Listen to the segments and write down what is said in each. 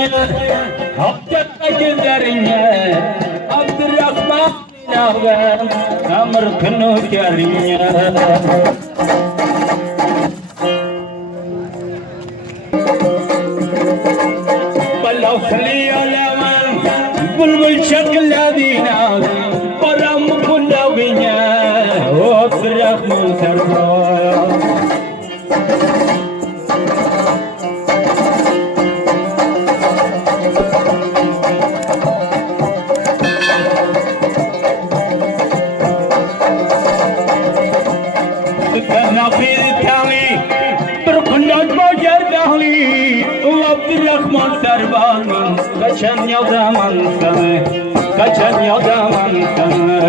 Hakikatka gözlerinle Abdurrahman Ağam Amr kını kerinle Balafli alaman Bulbul şakladina Param kullavinya Abdurrahman Sarfar Abdurrahman Serban'ın kaçan yoldaman sana, kaçan yoldaman sana.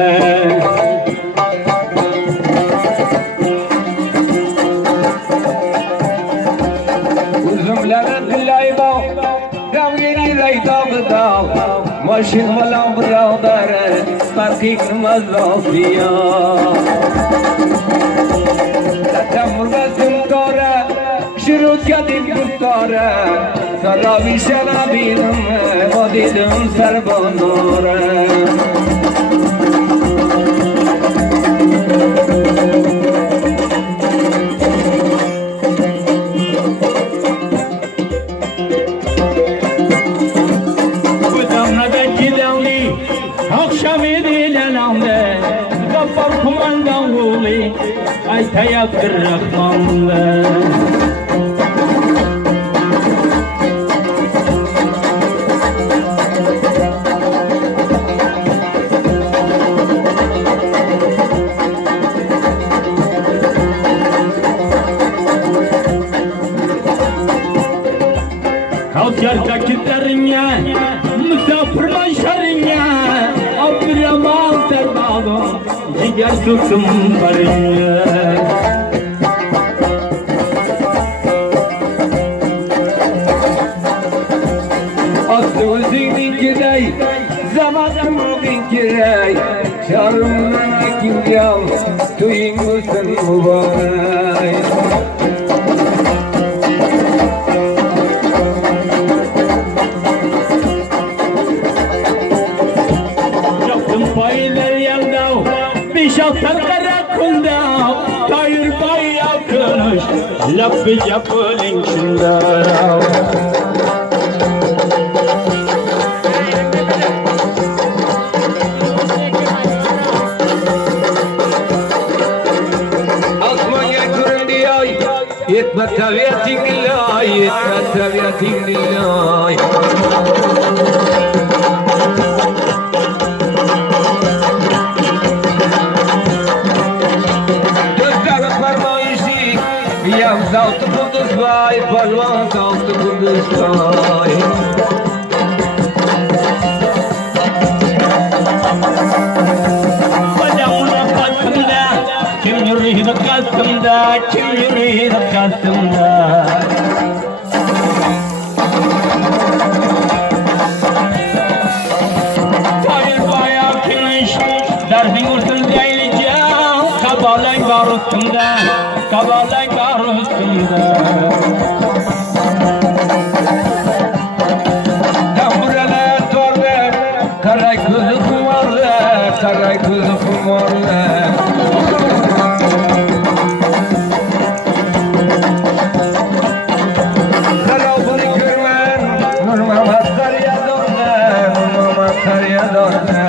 Uzunlara dilay bağ, gamgeni rayda dağ, maşin malam bıravdare, tarkik mazal diya. Tamurgazım kara, şurut yadim kurtara, Sarabi şarabinım, vadidim sarbanora. Budamla gidenli, akşam edilen ande, Gaffar kumandan uli, aytayak Rahmanlı. Gerçeklerine, misafir manşerine, Abdurrahman Serban'ın ciğer tuttum karine. Aslı özünün girey, zamanım bugün girey, Şarımdan akim yav, tuyun olsun mübarek. Şaftar karakunda, tayır bay yakınış, lafı yapılın şunlara. Asmanya kurandi ay, yetme tabiatin gillay, yetme tabiatin gillay. Zavtı kuduz vay, balvan zavtı kuduz vay. Bacağına kattımda, kim yürüyü de kattımda, kim yürüyü de kattımda. Hayır bayağı kiniş, derdin olsun diyeceğim, kabalayın var üstümde. Kabalay karşımda Tamburele torbe Karay kuzu kumarle Karay kuzu kumarle Karabını görmen Nurmama karya donne Nurmama karya donne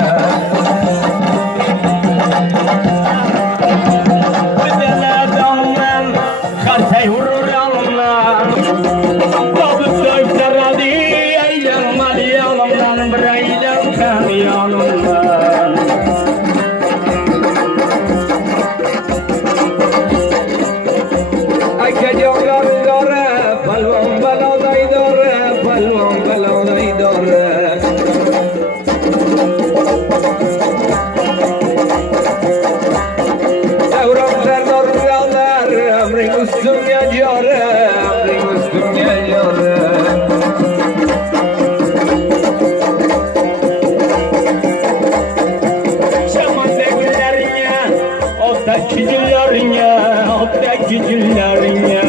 Güllerine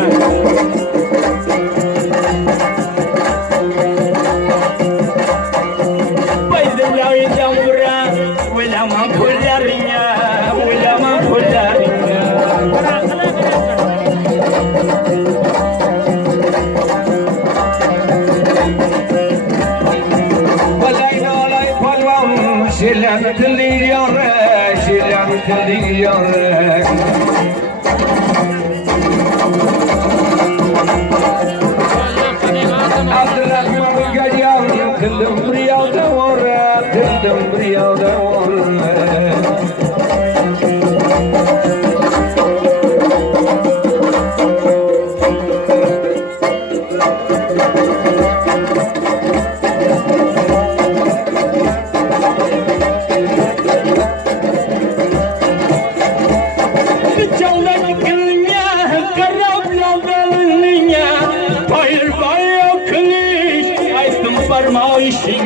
فرمایشیه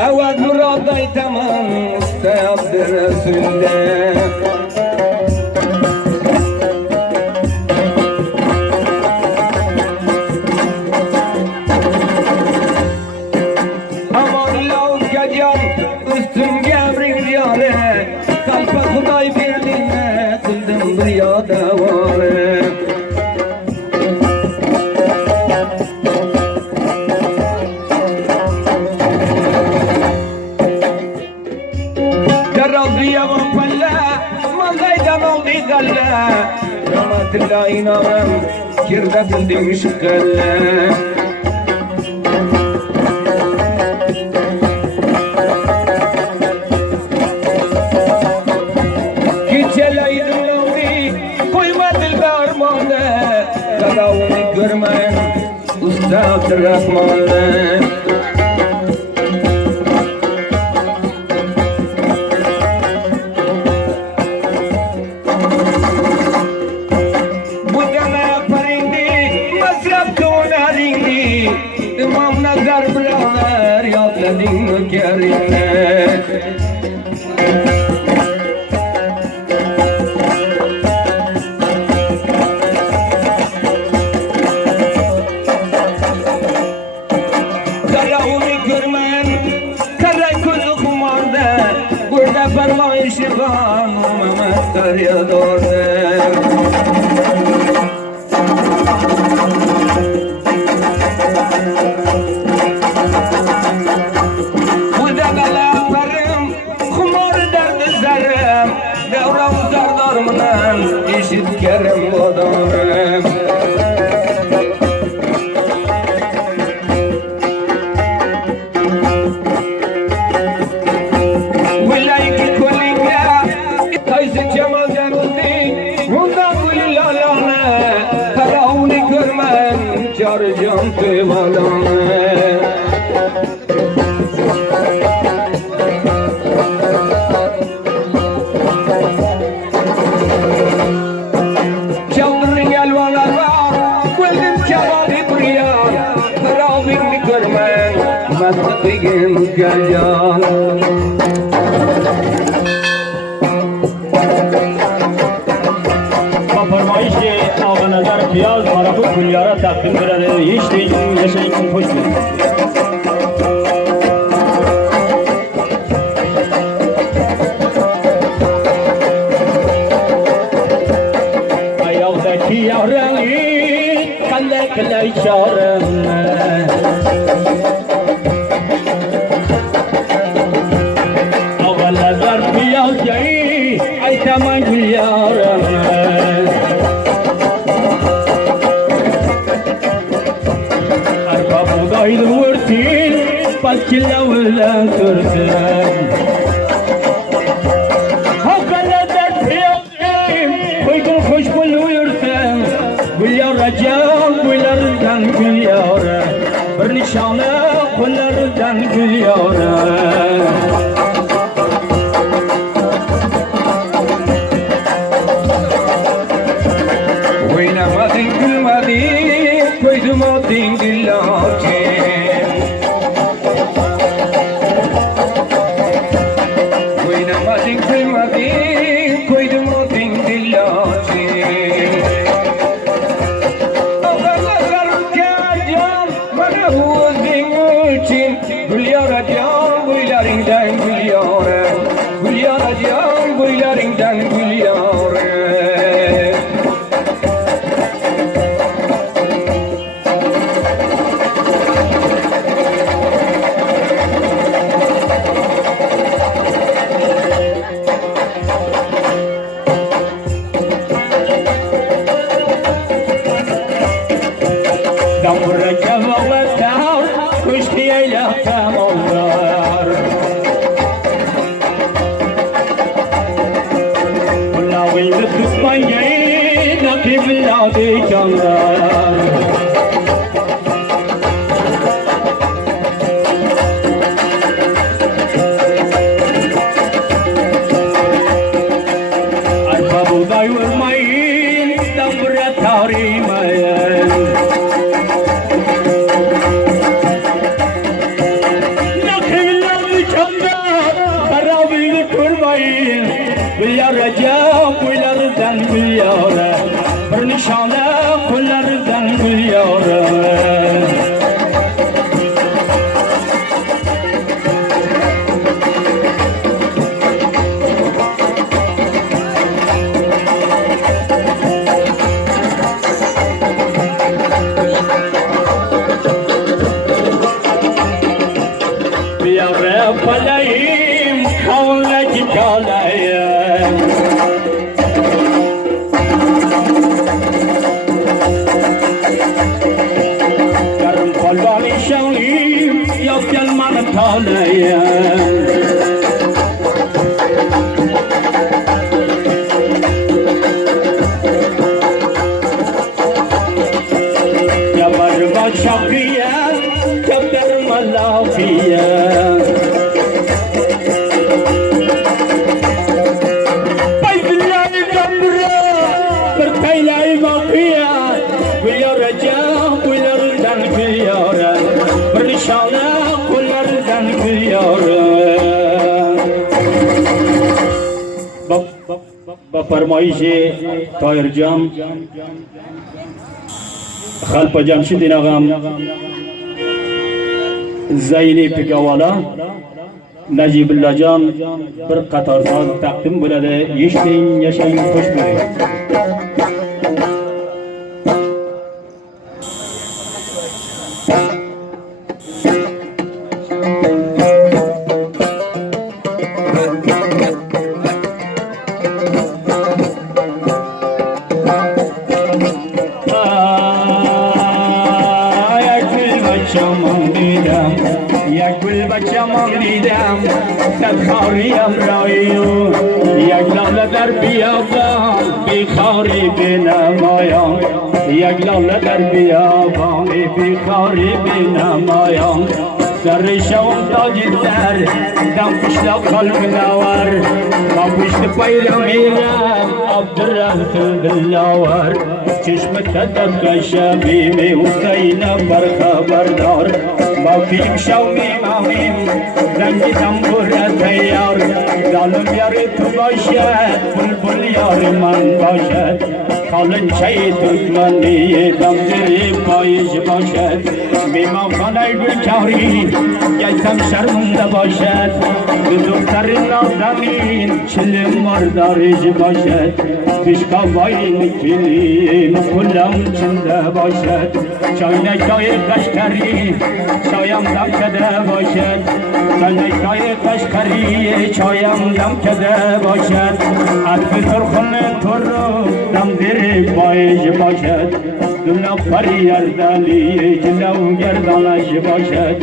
أود مرادي تمام مستعد رسول الله Aman lav gecem üstüm gebrin yâre Kalpa Huday birliğine kıldım bir yâda vâre Rabbiye vapalla Mandaydan oldu galle Rahmetullah inanım Kirde bildim şıkkelle Geceleyin oldu Koymadı garmanı Kadavını görmeyin Ustad Rahmanı İmam nazar birader yadledin kerine Karavunu görmeyen kara kuzu kumarda Burada parmağı şivan Mehmet Darya doğru Devram zardarımdan eşit kerem odamım Vilayki kolinga Kaysı cemal canızdin Bundan gülülalane Karavuni görmen Çarıcan tüvalane Mastığım gelcan Farmayişi Ağa Nazar Piyaz Marafı Kulyara takdim veren hiç değil yaşayın hoş geldin. Ayağdaki yavrani kalle kalle işarem Ay tamam gül yaram Arka buğdaylı vurtin Paskilla vılan türsen Hakala dert piyazim Koydum hoş buluyursan Gül yaracağım güllerden gül yara Bir nişanı kullardan gül yara Oynamadın gülmedin, koydum o dingillacı Oynamadın gülmedin, koydum o dingillacı Ağlarlarım geleceğim, bana huzun için Gül yaracağım, güllerimden gül yarım Gül yaracağım, güllerimden gül yarım Damburra cevablar, kuş diyeyle tamamlar Bunlar kısmayı, nakibler canlar Arpa buğday vurmayın, damburra tarimayın فلیم کولک کالیم گرم قلبانی شولیم یا کلمان تالیم شقية كبر ملافية بيت الله جبرة برتيلا مافية ويا رجاء ويا ردان كيارة برشالة ويا ردان كيارة بفرمایش طاهر جان خلپ جمشید آقام زینی پگوالا نجیب الله جان bir qator so'z taqdim bo'ladi. Eshiting, yashang, xush bo'ling. دیدم تکاریم رایو یک لاله در بیابان بیخاری بنمایان یک لاله در بیابان بیخاری بنمایان سر شوم تاج سر دم پشت قلب نوار با پشت پیرم میرم عبدالرحمن دلاور چشم تدب شبیم حسینم برخبردار با فیم شومیم آمیم زنگ زنبور تیار ظالم یار تو باشد بلبل یار من باشد خالن چه دشمنی دمزری پایش باشد بیمام خانه گلکاری گیسم شرمنده باشد بزرگتر نازنین چلم مردارج باشد پیشکا باین کلیم کلم چنده باشد چاینکای قشقری چایم دم کده باشد چاینکای قشقری چایم دم کده باشد عطف سرخن تو رو دم زیر پایش باشد دو نفری اردالی جلو گردانش باشد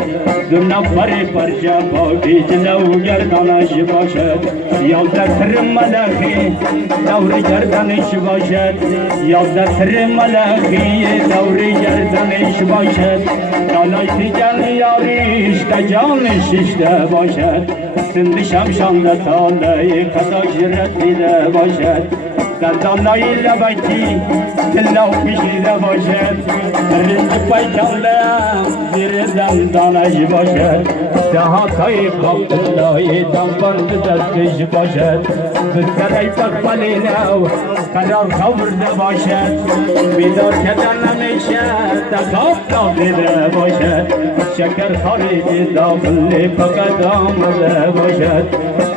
دو نفری پرچه پاکی جلو گردانش باشد یازده سر ملخی دور گردانش باشد یازده سر ملخی دور گردانش باشد دالای جان یاریش تا جانش اشته باشد سند شمشانده تاله قداش رسیده باشد دندانای لبکی دلو پیشیده باشد رنج پیکانده زیر دندانش باشد دهاتای قبلای دنبند دستش باشد بسرای تقبلی نو قرار خورده باشد بیدار کدن نمیشه تقاب داخله باشد شکر خارج داخل فقط آمده باشد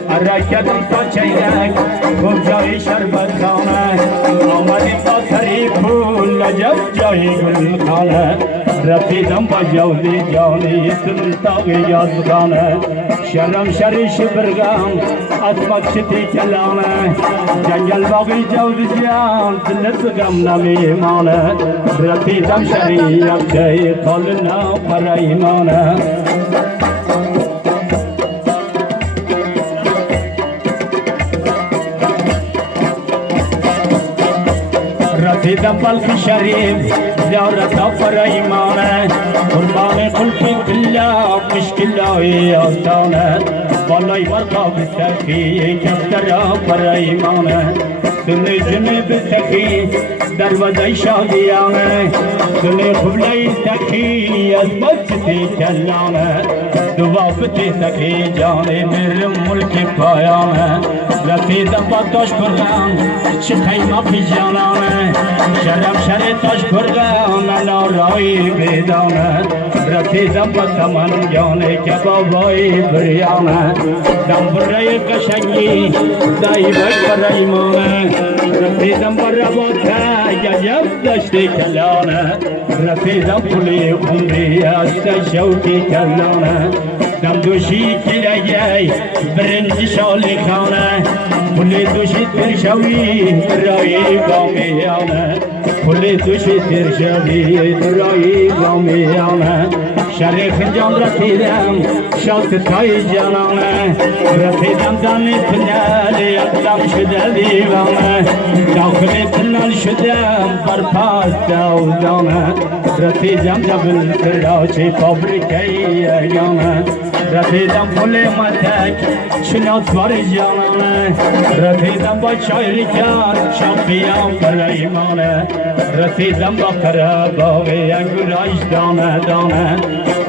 حرکتم تا چیلک خوب جای شربت خانه آمدیم تا سری پول لجب جای گل خانه رفیدم با جوزی جانی سلطاق یازخانه شرم شریش برگم اسمک شتی کلانه جنگل باقی جوزی جان دلت غم نمیمانه رفیدم شریف چی قلنا پریمانه رسیدم بلخ شریف زیارت پر ایمانه قربان خلقی کلا مشکلای آستانه بالای برقا بسخی کفتر پر ایمانه سنی جمی بسخی دروازه شادیانه سنی خبلای سخی از بچتی کلانه دوافتی سخی جانی میر ملک پایانه رسیدم با تاش برگم چه خیمه پی جانانه شرم شری تاش برگم نارایی بیدانه رسیدم با تمن جانه که بابای بریانه دم برای قشنگی دایی بک برای مانه رسیدم با رباته گجب دشتی کلانه رسیدم پولی خوندی است شوکی کلانه دوشی کلیه برنج شالی خانه پلی دوشی ترشوی رایی گامیانه پلی دوشی ترشوی رایی گامیانه شریف جان رسیدم شاد تای جانانه رسیدم دانی تنالی اقدام شده دیوانه داخل تنال شدم برپاس داودانه رسیدم جبل تراچی فابریکی یانه رسیدم پل متک شنات بار جانانه رسیدم با شاعرکار شامپیان پریمانه رسیدم با قرباوی انگورایش دانه دانه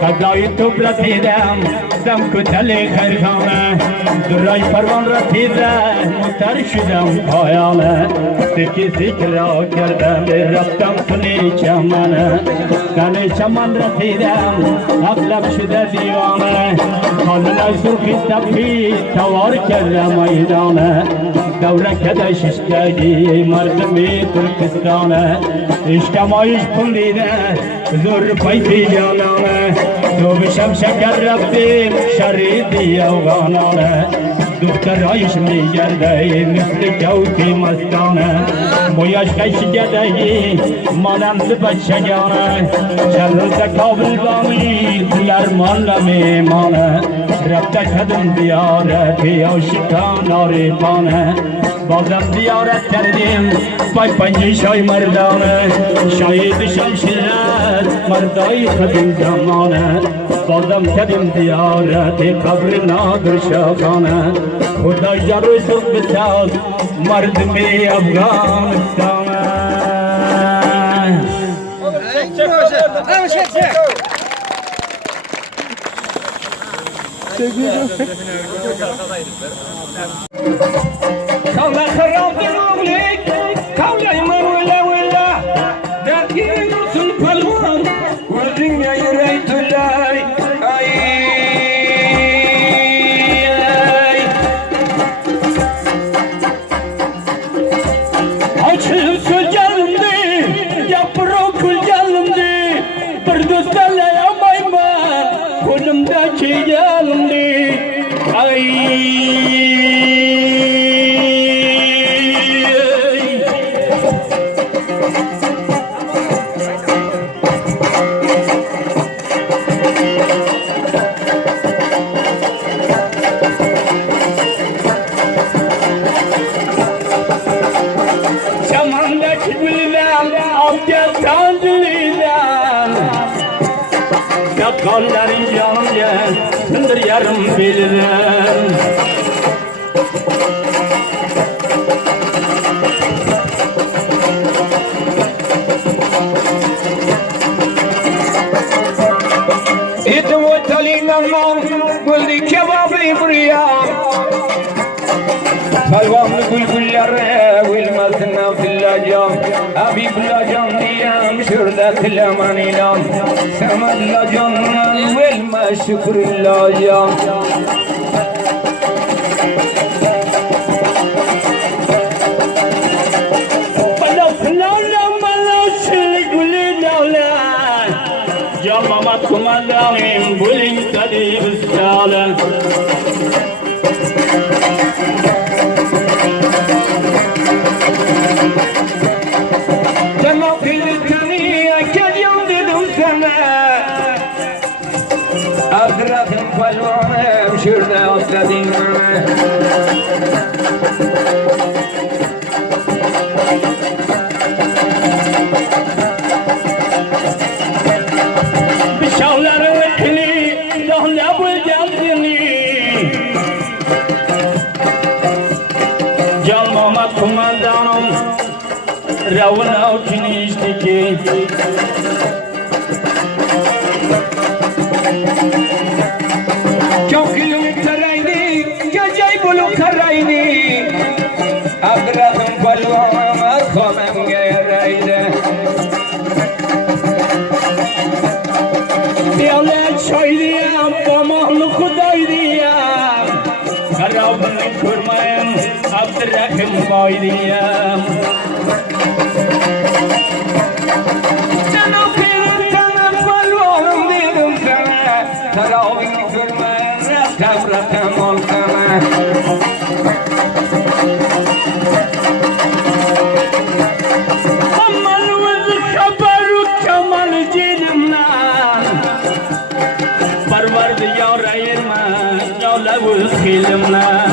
قبلای تو رسیدم دم کتلی خیرخانه درای پروان رسیدم متر شدم پایانه سکی سک را کردم رفتم کنی چمنه کنی چمن رسیدم اغلب شده دیوانه خانه سرخی تپی توار کردم میدانه دوره کده ششتگی مردمی ترکستانه عشقم آیش پندیده زور پیتی جانانه تو بشم شکر رفتیم شریدی افغانانه دخترایش میگرده مثل کوتی مستانه مویاش خیش گدهی مانند بچگانه چند روز کابل بامی دلرمان نمیمانه رفته کدم دیاره پیا شکان آریبانه بازم دیارت کردیم پای پنجی شای مردانه شاید شمشیرت مردای قدیم زمانه بازم کردیم دیارت قبر نادر شاخانه خدای جروی سرخ بساز مردمی افغانستانه كولا خراب دروبليك كولا يمر ولا ولا داكي يرسل بالوان والدنيا يريت اللاي Açıl sözlerimdi, yaprak güllerimdi, bir dostlarla yamayma, kolumdaki yelimdi. Ay. Şamandaki gülden, Afganistan dilinden, yakanların yanımda, sındır yarım bilirem. إتم وتلين النار ولدي كبابي بريان سلوان بلبلر والمثنى في اللاجام أبي بلاجام ديام شردة الأمانينام سمد لاجام والما شكر اللاجام Yamamat kumandanım bulin tadi ustalan. Sen o filteni gel yol dedim sana. Azradım palvanım şurada atladın Kumandanım Ravna uçinişteki Çok gülüm karayni Gecey bulu karayni Abdurrahim balvama Khamem gerayde Biyalet şaydiyem Pamahlı kudaydiyem Karabını kurmayın Abdurrahim baydiyem Sen o filmden balvanım dedim sana Karabını kurmayın Aman vız haberu kemal cilimden Parvardı yar ayırma Yavla vız hilimden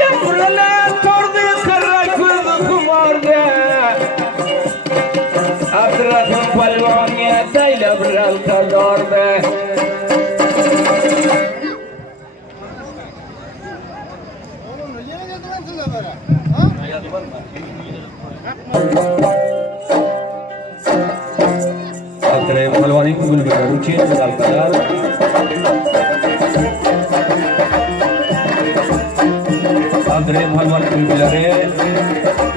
Yamrına tordu kara kızı kumarda Abdurrahman palvan yatayla biral kadarda Abdurrahman palvan kubul bidaruchi biral kadar Abdurrahman palvan kubilare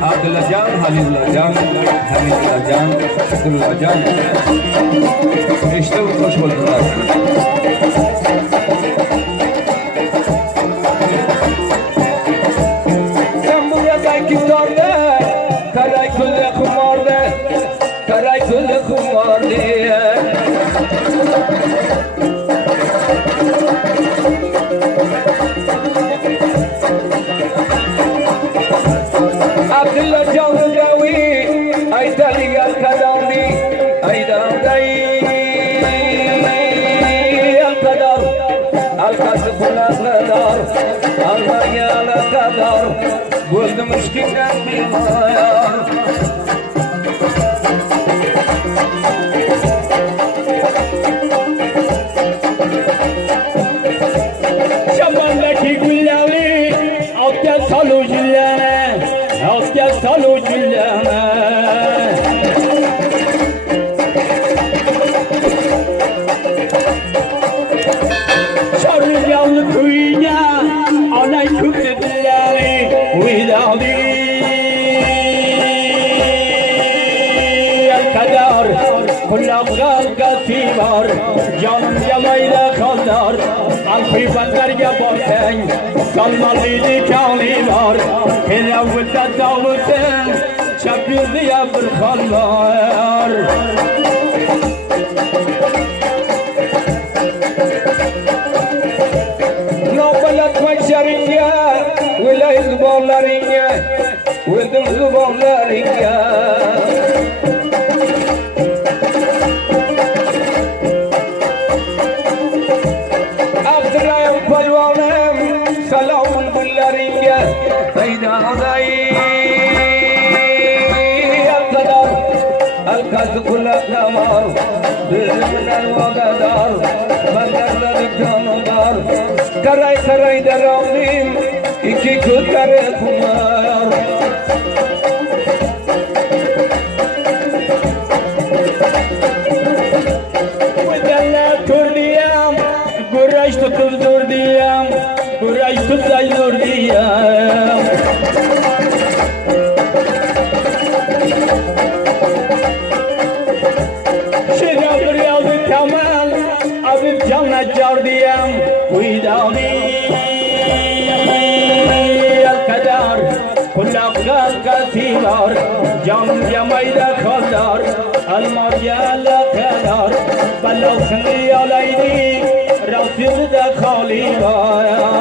Abdullah Jan, Halilullah Jan, Hamidullah Jan, Şükürullah Jan. İşte bu hoş buldular. Sen burada gitarda, karay kulle kumarda, karay kulle kumarda. Abdullah Jawdawi, Aydali al-Kadami, Aydali al-Kadar, al-Kasifun al-Kadar, al-Maya al-Kadar, Buldum işkinden bir mayar. Şabandaki gülleri Altta salu cillene Altta salu cillene Şarlı yavru kuyuya Ana küpte dilleri Uydadi El kadar Kullam galgası var Canım yamayla kaldar Alfı bandarga baksen Salmalıydı kâli var Helavvıda davıtın Çapyızı yapır kallar Nobalat maçarınca Vilay zıbarlarınca Vildim zıbarlarınca Abdurrahman palvanım Selamun billarınca Hayda aday Al-Kadar Al-Kazı kulakla var Bizimden vakadar Bandarları kanadar Karay karay deravnim İki kutları kumar Vıdalla tur diyem Guraş tutuldur diyem Guraş tutaydur diyem Şirabır yaldı kamal Abim canla car diyem Uydadi El kadar Kullab galgası var Canım yamayda kaldar Almar yala kadar Ballavsın yalaydi Rabbim de khali var